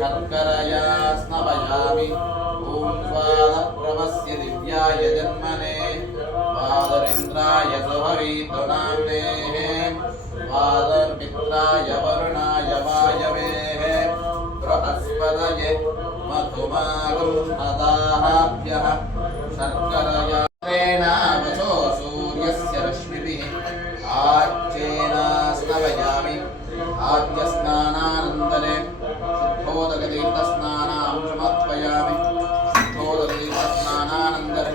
शर्करया स्नपयामि ॐ स्वादप्रभस्य दिव्याय जन्मने वादरिन्द्राय सुहवीतनाम्ने वादर्मित्राय वरुणाय वायवेः बृहस्पतये मधुमागं हदाभ्यः शर्करया वचो सूर्यस्य रश्मिभिः आच्चेन स्नपयामि आद्यस्नानानन्तरे शुद्धोदकतीर्थस्नानां समर्पयामि शुद्धोदकतीर्थस्नानानन्तरे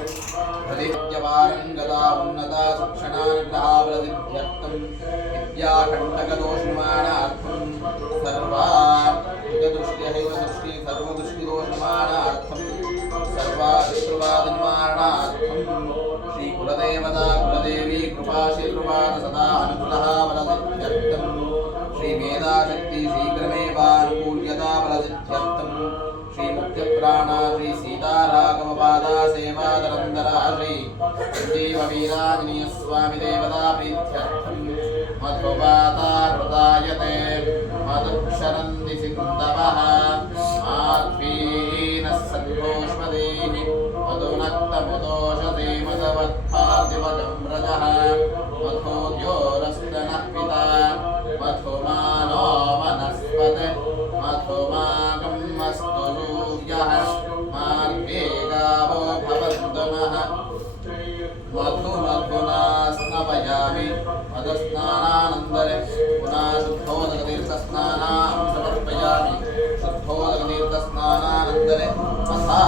प्रतिद्यवारं गदा उन्नता सुक्षणानुग्रहावलसिद्ध्यर्थं विद्याखण्डकदोषनिवारणार्थं सर्वादृष्टि सर्वदृष्टिदोषनिवारणार्थं सर्वादृष्टिवादनिवारणार्थं श्रीकुलदेवता कुलदेवी कृपाशीर्वाद सदा अनुग्रहा वलसिद्ध्यर्थं श्रीमेधाशक्ति शीघ्रमेवानुकूल्यता वलसिद्ध्यर्थं श्रीमुख्यप्राणा श्री सीताराघवपादा सेवादरन्दरा श्री सञ्जीववीराञ्जनेय स्वामी देवता प्रीत्यर्थं मधुपातार्वदायते मधुक्षरन्ति सिन्धवः माध्वीनः सन्तोष्मदेः मधुनक्तमुदोषते मधवत्पादिवजं व्रजः मधोद्योरस्तनः पिता मधुमानो वनस्पत मधुमागं अस्तु सूर्यः मार्गे गावो भवन्तु नः मधुमधुना स्नपयामि मधुस्नानानन्तरे पुनः शुद्धोदकतीर्थस्नानां समर्पयामि शुद्धोदकतीर्थस्नानानन्तरे तथा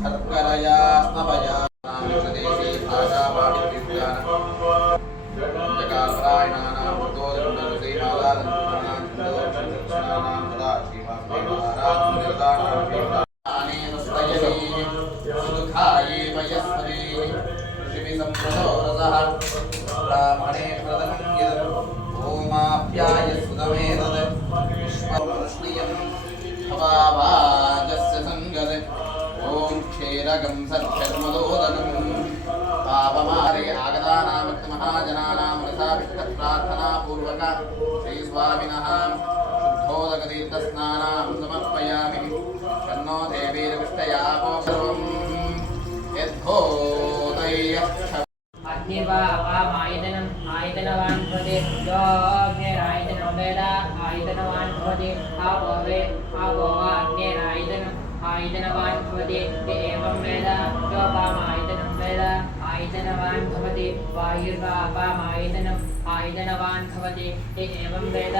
शर्करया स्नपयामि प्रदेशे भाषापाठिविज्ञान जकालपरायणानां वृद्धोदकन्दरुसेनादानन्दनानां दक्षिणानां तदा श्रीवासुदेवाराधननिरतानां सुखाये वयस्पति ऋषिभिसंप्रदो रसः ब्राह्मणे प्रथमं यदम् ओमाप्याय सुतमेतत् विश्वमनुष्णियं भवाभाजस्य सङ्गत् ॐ क्षीरकं सत्यर्मदोदकं पापमारे आगतानामक्तमहाजनानां रसाभिष्टप्रार्थनापूर्वक श्रीस्वामिनः शुद्धोदकतीर्थस्नानां समर्पयामि तन्नो देवीर्विष्टयापो सर्वं यद्धोदयः अग्निर्वामायतनम् आयतनवान् भवति यो अग्निरायतनं वेद आयतनवान् भवति आपो वा अग्निरायतनम् आयतनवान् भवति एवं वेद यो वामायतनं वेद आयतनवान् भवति वायुर्वामायतनम् आयतनवान् भवति एवं वेद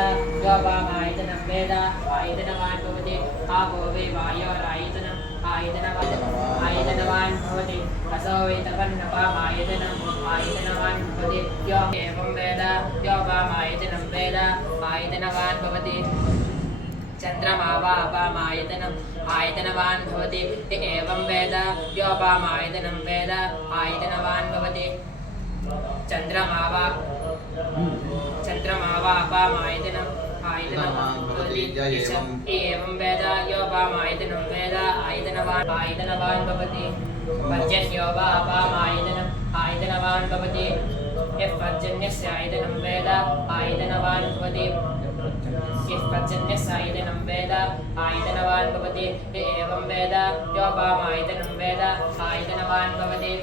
यो वामायतनं वेद आयतनवान् भवति आपो वे वायोरायतनम् आयतनवान् भवति असो वै तपन्नपामायतनम् आयतनवान् भवति यो एवं वेद यो वामायतनं वेद आयतनवान् भवति चन्द्रमा वा अपामायतनम् आयतनवान् भवति एवं वेद यो वामायतनं वेद आयतनवान् भवति चन्द्रमा वा अपामायतनम् आयतनवान् भवति एवं वेद यो वामायतनं वेद आयतनवान् भवति पर्जन्यो वा अपामायतनम् आयतनवान् भवति यः पर्जन्यस्य आयतनं वेद आयतनवान् भवति यः पर्जन्यस्य आयतनं वेद आयतनवान् भवति एवं वेद यो वामायतनं वेद आयतनवान् भवति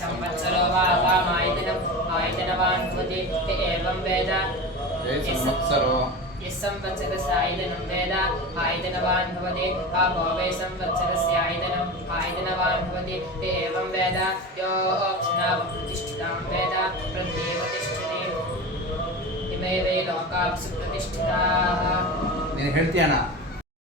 संवत्सरो वा अपामायतनम् आयतनवान् भवति एवं वेद यः संवत्सरस्य आयतनं वेद आयतनवान् भवति आपो वै संवत्सरस्य आयतनम् आयतनवान् भवति एवं वेद यो क्षणां प्रतिष्ठितां वेद प्रत्येव तिष्ठति इमे वै लोकाः सुप्रतिष्ठिताः నేను ಹೇಳ್ತೀಯಣ್ಣ